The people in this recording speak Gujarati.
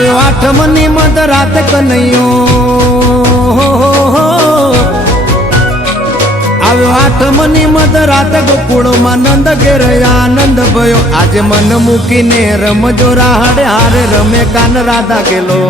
આવ્યો આઠમની મધ રાત કનૈયો, આવ્યો આઠમની મધ રાત ગોકુળમાં નંદ ઘેર આનંદ ભયો. આજે મન મૂકીને રમજો રાહડે હારે રમે કાન રાધા કેલો.